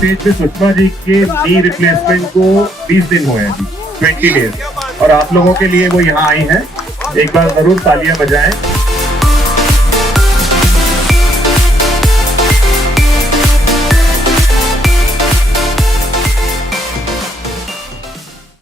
Stage पे सुषमा जी के knee replacement को 20 दिन हुए हैं, 20 डेज, और आप लोगों के लिए वो यहाँ आई हैं। एक बार जरूर तालियां बजाएं।